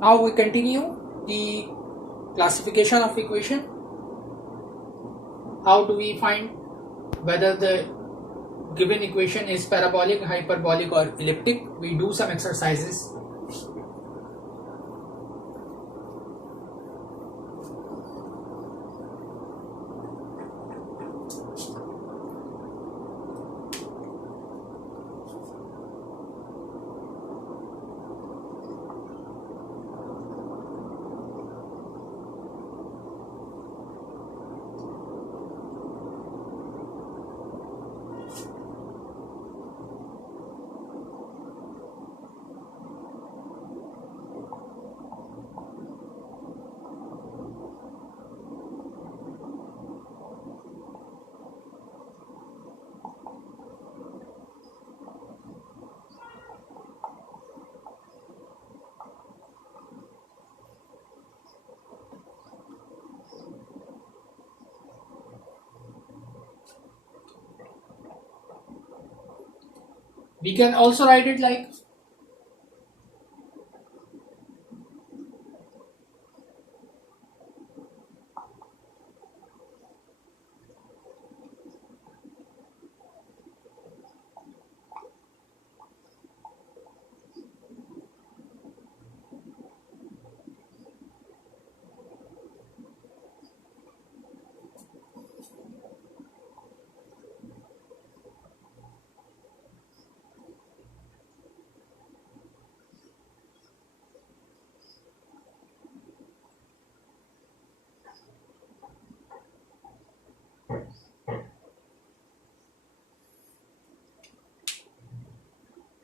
Now we continue the classification of equation. How do we find whether the given equation is parabolic, hyperbolic or elliptic? We do some exercises. We can also write it like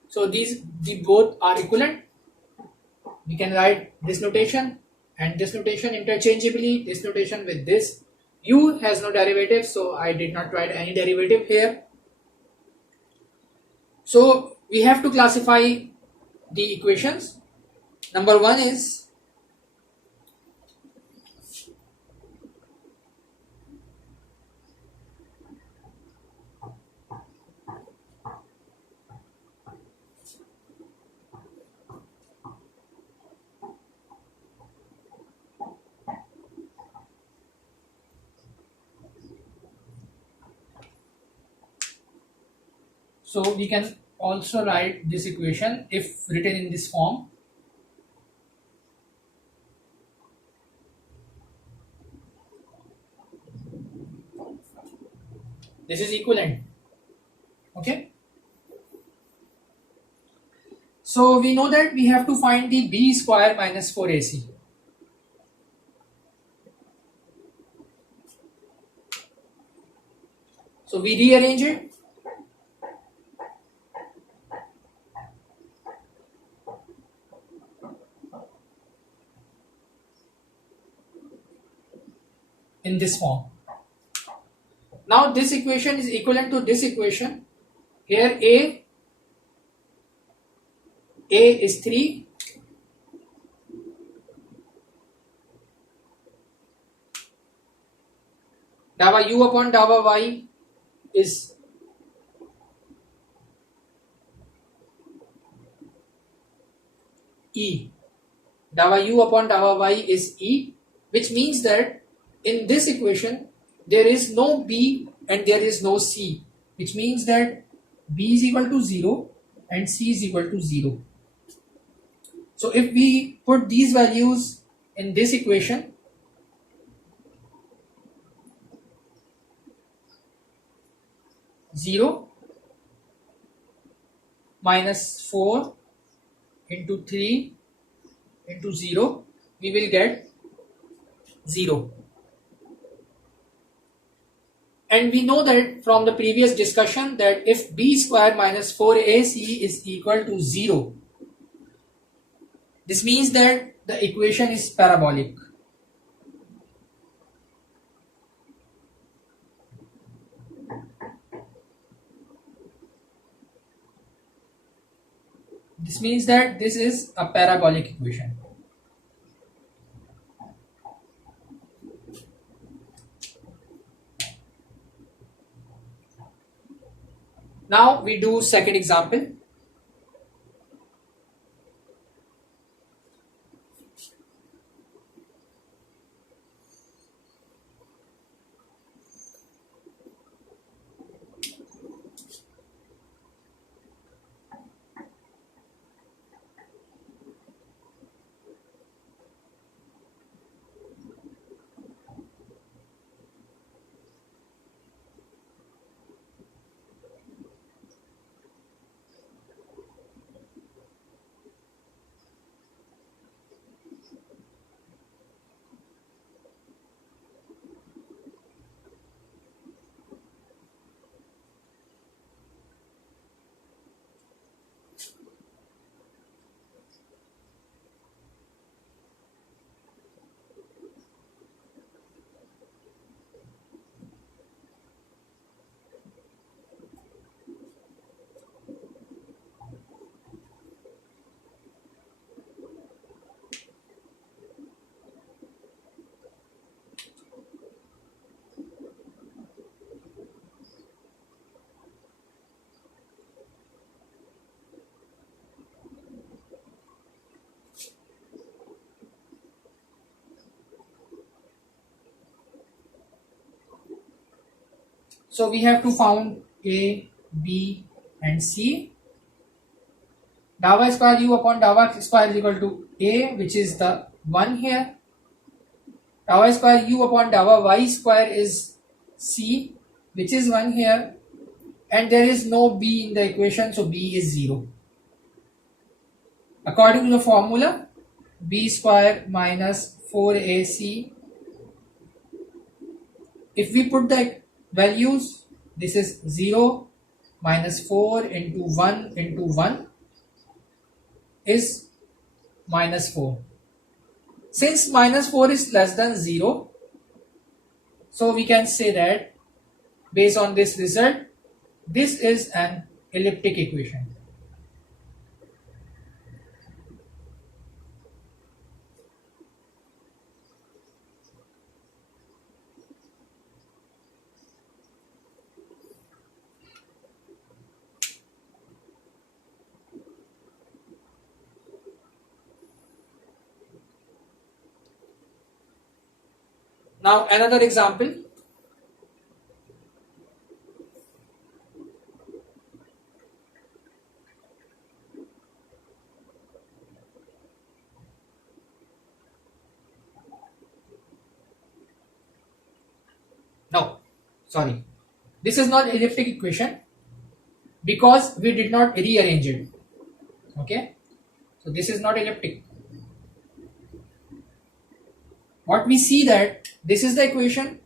so. These both are equivalent. We can write this notation and this notation interchangeably. This notation with this. U has no derivative, so I did not write any derivative here. So we have to classify the equations. Number one is so we can also write this equation if written in this form. This is equivalent. Okay. So we know that we have to find the b square minus 4ac. So we rearrange it. In this form. Now this equation is equivalent to this equation. Here a is 3, dava u upon dava y is e. Dava u upon dava y is e, which means that in this equation there is no b and there is no c, which means that b is equal to 0 and c is equal to 0. So if we put these values in this equation, zero minus 4 into 3 into 0, we will get 0. And we know that from the previous discussion that if b square minus 4ac is equal to 0, this means that the equation is parabolic. This means that this is a parabolic equation. Now we do second example. So we have to found A, B and C. Dou y square u upon dou x square is equal to A, which is the 1 here. Dou y square u upon dou y square is C, which is 1 here. And there is no B in the equation, so B is 0. According to the formula, B square minus 4AC. If we put the values, this is 0 minus 4 into 1 is minus 4. Since minus 4 is less than 0, so we can say that based on this result, this is an elliptic equation. Now another example. No, sorry. This is not elliptic equation because we did not rearrange it. Okay. So this is not elliptic. What we see that this is the equation,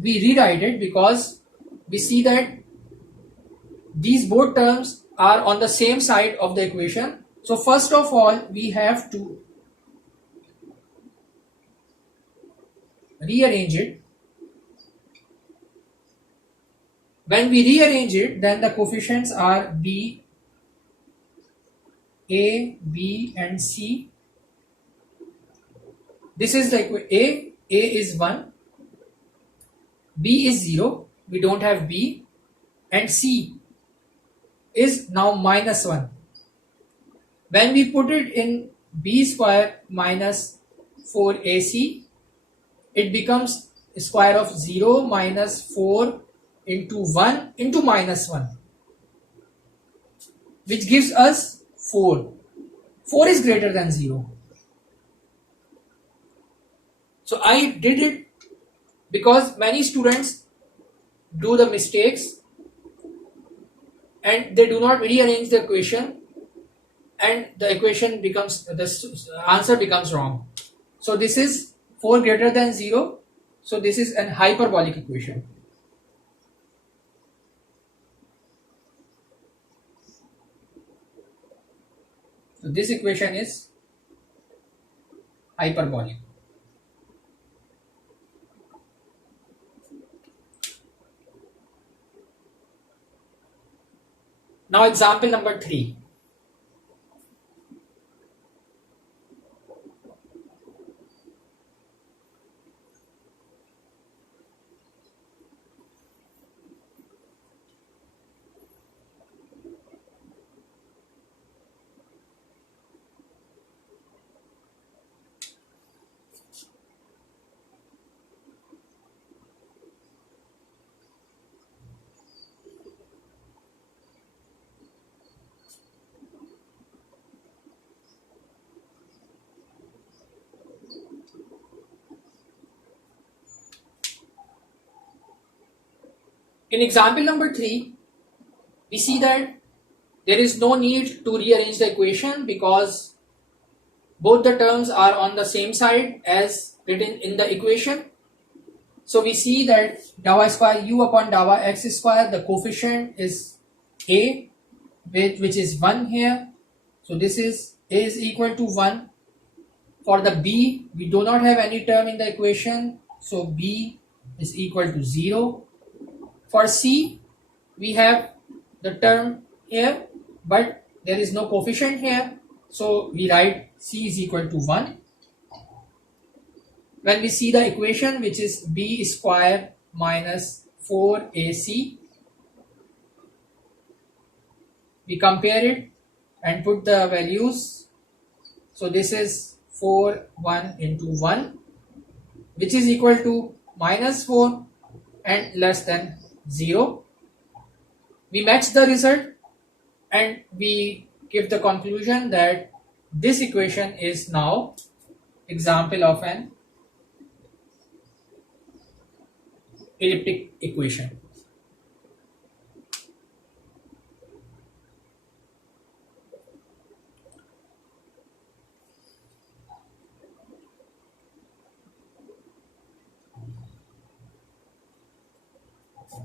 we rewrite it because we see that these both terms are on the same side of the equation. So first of all, we have to rearrange it. When we rearrange it, then the coefficients are B, A, B and C. This is the A is 1, B is 0, we don't have B, and C is now minus 1. When we put it in B square minus 4AC, it becomes square of 0 minus 4 into 1 into minus 1, which gives us 4. 4 is greater than 0. So I did it because many students do the mistakes and they do not rearrange the equation, and the equation becomes, the answer becomes wrong. So this is 4 greater than 0. So this is an hyperbolic equation. So this equation is hyperbolic. Now example number 3. In example number 3, we see that there is no need to rearrange the equation because both the terms are on the same side as written in the equation. So we see that dou y square u upon dou x square, the coefficient is A, which is 1 here. So this is A is equal to 1. For the B, we do not have any term in the equation, so B is equal to 0. For C, we have the term here, but there is no coefficient here, so we write C is equal to 1. When we see the equation, which is B square minus 4AC, we compare it and put the values. So this is 4, 1 into 1, which is equal to minus 4 and less than 0. We match the result and we give the conclusion that this equation is now example of an elliptic equation.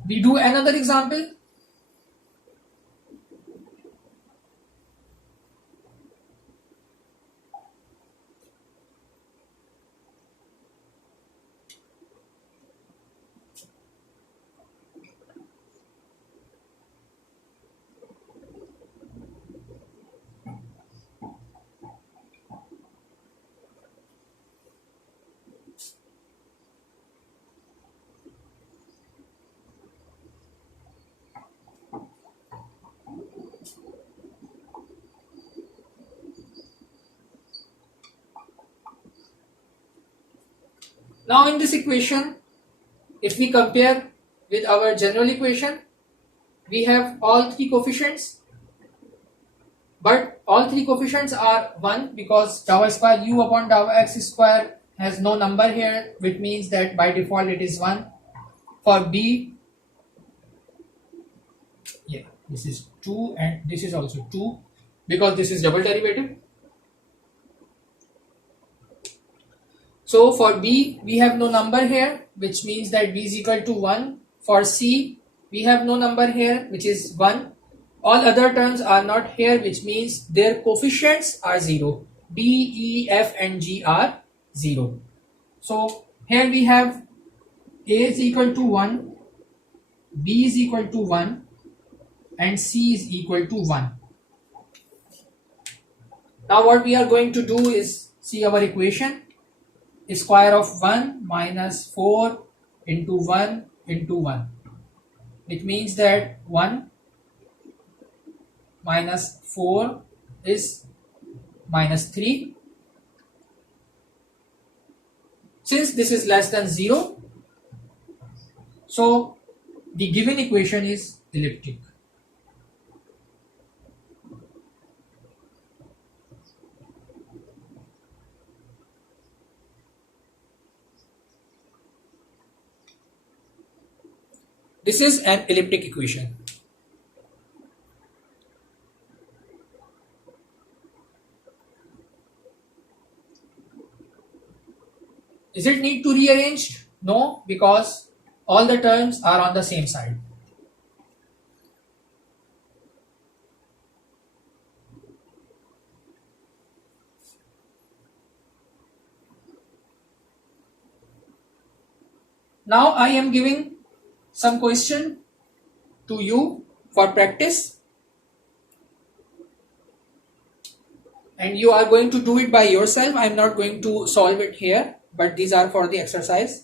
We do another example. Now in this equation, if we compare with our general equation, we have all three coefficients, but all three coefficients are 1 because tau square u upon tau x square has no number here, which means that by default it is 1. For b, yeah, this is 2 and this is also 2 because this is double derivative. So for b, we have no number here, which means that b is equal to 1. For c, we have no number here, which is 1. All other terms are not here, which means their coefficients are 0. b, e, f and g are 0. So here we have a is equal to 1, b is equal to 1 and c is equal to 1. Now what we are going to do is see our equation. Square of 1 minus 4 into 1 into 1. It means that 1 minus 4 is minus 3. Since this is less than 0, so the given equation is elliptic. This is an elliptic equation. Is it need to rearrange? No, because all the terms are on the same side. Now I am giving some question to you for practice, and you are going to do it by yourself. I am not going to solve it here, but these are for the exercise.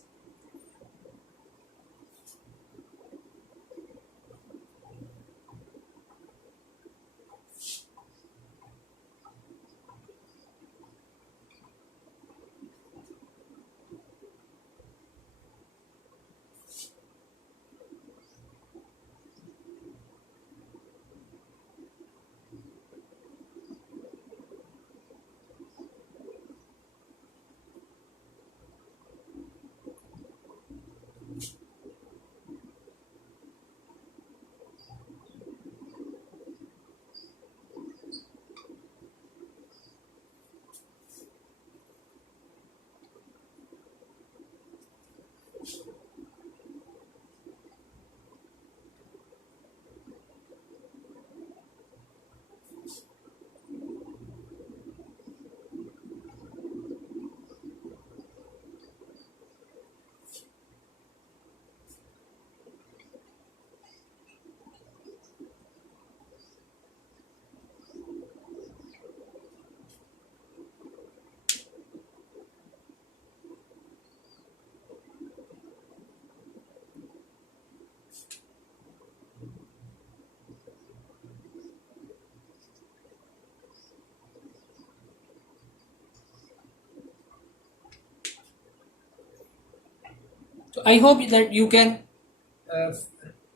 So I hope that you can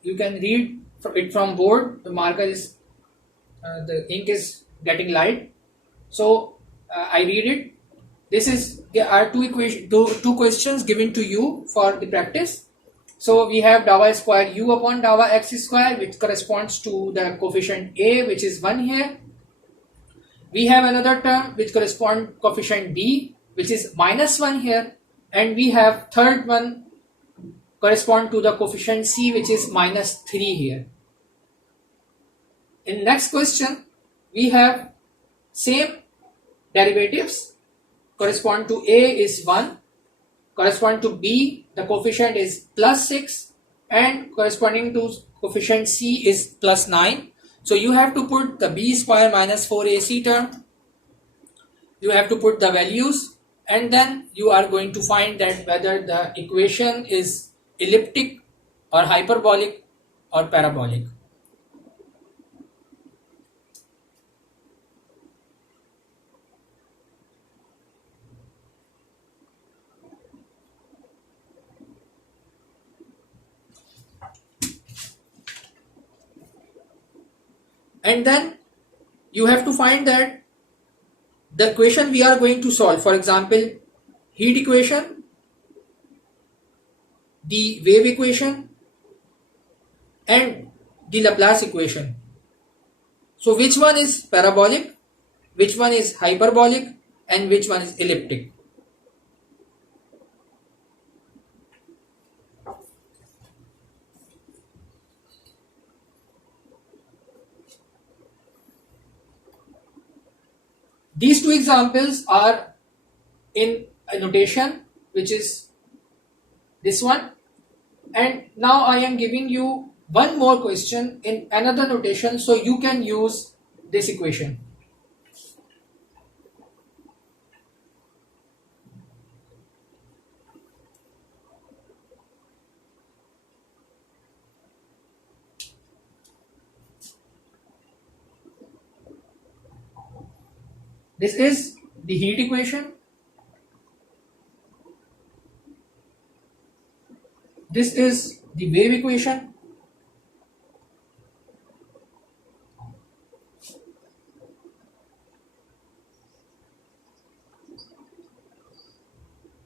you can read it from board. The marker is the ink is getting light, so I read it. There are two questions given to you for the practice. So we have dawa square u upon dawa x square, which corresponds to the coefficient a, which is 1 here. We have another term which corresponds coefficient b, which is -1 here, and we have third one correspond to the coefficient c, which is -3 here. In next question, we have same derivatives. Correspond to a is 1, correspond to b, the coefficient is +6, and corresponding to coefficient c is +9. So you have to put the b square minus 4ac term, you have to put the values, and then you are going to find that whether the equation is elliptic or hyperbolic or parabolic. And then you have to find that the equation we are going to solve, for example, heat equation, the wave equation, and the Laplace equation. So which one is parabolic, which one is hyperbolic, and which one is elliptic? These two examples are in a notation which is this one, and now I am giving you one more question in another notation so you can use this equation. This is the heat equation. This is the wave equation.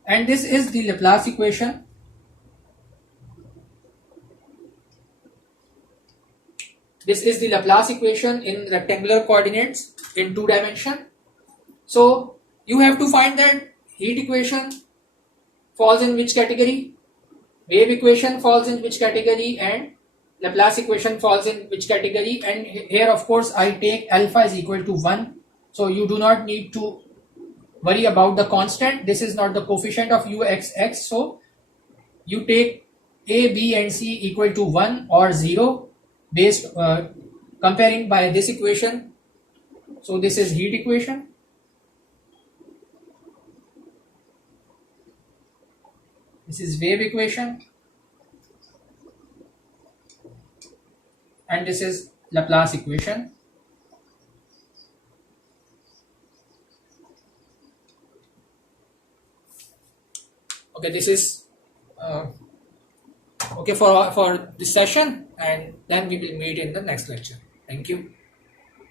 And this is the Laplace equation. This is the Laplace equation in rectangular coordinates in 2 dimensions. So you have to find that heat equation falls in which category, wave equation falls in which category, and Laplace equation falls in which category. And here of course I take alpha is equal to 1. So you do not need to worry about the constant. This is not the coefficient of uxx. So you take a, b and c equal to 1 or 0 based comparing by this equation. So this is heat equation. This is wave equation, and this is Laplace equation. Okay, this is okay for this session, and then we will meet in the next lecture. Thank you.